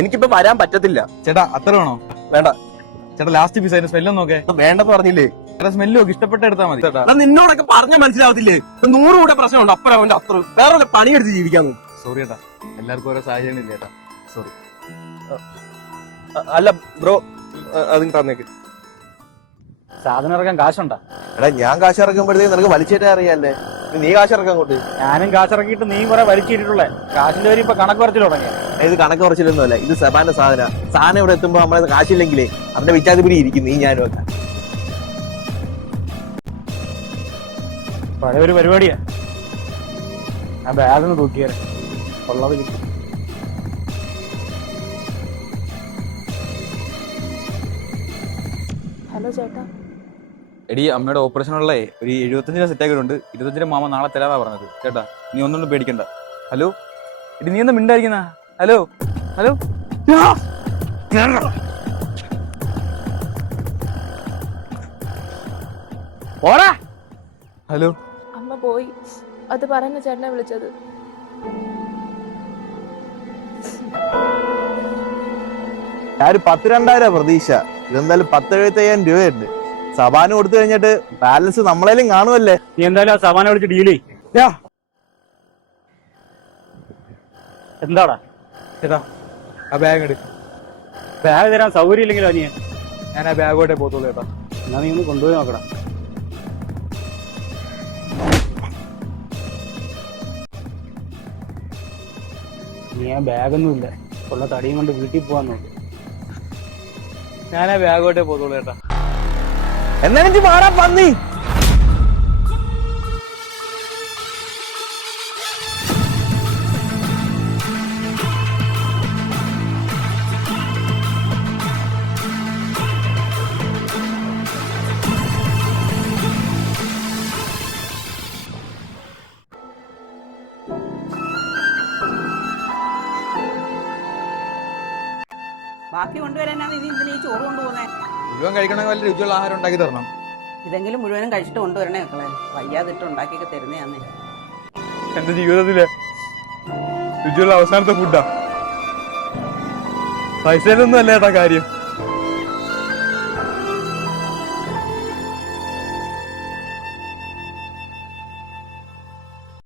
എനിക്കിപ്പോ വരാൻ പറ്റത്തില്ല. ചേട്ടാ അത്ര വേണോ? വേണ്ട ചേട്ടാ ലാസ്റ്റ് പീസ് അതിന്റെ സ്മെല്ല് നോക്കേ. വേണ്ടെന്ന് പറഞ്ഞില്ലേ? ചേട്ടാ സ്മെല്ല് നോക്കി ഇഷ്ടപ്പെട്ട എടുത്താൽ മതി ചേട്ടാ. നിന്നോടൊക്കെ പറഞ്ഞാൽ മനസ്സിലാവത്തില്ലേ? 100 കൂടെ പ്രശ്നമുണ്ട്. അപ്പഴ അവന്റെ അത്ര വേറെ പണിയെടുത്ത് ജീവിക്കാൻ. സോറി ചേട്ടാ, എല്ലാവർക്കും ഓരോ സാഹചര്യം ഇല്ല ചേട്ടാ, സോറി. അല്ല ബ്രോ, അതിന് തന്നേക്ക്. സാധനം ഇറക്കാൻ കാശുണ്ടാ? എടാ ഞാൻ കാശ് ഇറക്കുമ്പോഴത്തേക്ക് നിനക്ക് വലിച്ചേറ്റാ അറിയാല്ലേ. നീ കാശ് ഇറക്കാൻ കൊണ്ട്. ഞാനും കാശിറക്കിയിട്ട് നീ കുറെ വലിച്ചിട്ടുള്ളേ. കാശിന്റെ പേര് ഇപ്പൊ കണക്ക് കുറച്ചിൽ തുടങ്ങിയ. ഇത് കണക്ക് കുറച്ചില്ലൊന്നുമല്ല, ഇത് സെബാന്റെ സാധനം ഇവിടെ എത്തുമ്പോ നമ്മളത് കാശില്ലെങ്കിലേ അവന്റെ വിച്ചാതിപിടി ഇരിക്കും. നീ ഞാനും ഒക്കെ പഴയ ഒരു പരിപാടിയാ. ആ ബാഗൊന്ന് തൂക്കിയാരെ ഉള്ളത് കിട്ടും. ഹലോ ചേട്ടാ. എടി അമ്മയുടെ ഓപ്പറേഷനുള്ള ഒരു 75 സെറ്റ് ആക്കിയിട്ടുണ്ട്. 25 മാമ നാളെ തരാതാ പറഞ്ഞത് കേട്ടാ. നീ ഒന്നും പേടിക്കണ്ട. ഹലോ എടി, നീ എന്താ മിണ്ടായിരിക്കുന്ന? ഹലോ ഹലോ ഓടാ. ഹലോ. അമ്മ പോയി. അത് പറഞ്ഞ ചേട്ടനെ വിളിച്ചത്. ഞാൻ 10,000 പ്രതീക്ഷ. ഇതെന്തായാലും 10,75,000 രൂപയുണ്ട്. സബാന് കൊടുത്തു കഴിഞ്ഞിട്ട് ബാലൻസ് നമ്മളേലും കാണുമല്ലേ. നീ എന്തായാലും ആ സവാനെ വിളിച്ച് ഡീൽ ചെയ്. എന്താടാ? ചേട്ടാ ആ ബാഗ് എടു. ബാഗ് തരാൻ സൗകര്യം ഇല്ലെങ്കിലോ നീ? ഞാൻ ആ ബാഗോട്ടെ പോത്തോളൂ ചേട്ടാ. എന്നാ നീ ഒന്ന് കൊണ്ടുപോയി നോക്കടാ. നീ ആ ബാഗൊന്നുമില്ല, ഉള്ള തടിയും കൊണ്ട് വീട്ടിൽ പോവാൻ നോക്ക്. ഞാൻ ആ ബാഗോട്ടെ പോത്തോളൂ ചേട്ടാ. എന്നാ മാറാ പന്നി. ബാക്കി കൊണ്ടുവരാനാണ് ഇനി എന്തിനാ ഈ ചോറ് കൊണ്ടുപോകുന്നേ? മുഴുവൻ കഴിക്കണമെങ്കിൽ വല്ല രുചിയുള്ള ആഹാരം ഉണ്ടാക്കി തരണം. ഇതെങ്കിലും മുഴുവനും കഴിച്ചിട്ട് കൊണ്ടുവരണേ മക്കളെ. വയ്യാതിട്ട് ഉണ്ടാക്കിയൊക്കെ തരുന്നയാന്നേ. എന്റെ ജീവിതത്തില് രുചിയുള്ള അവസാനത്തെ ഫുഡാ. പൈസയിലൊന്നും അല്ല ചേട്ടാ കാര്യം.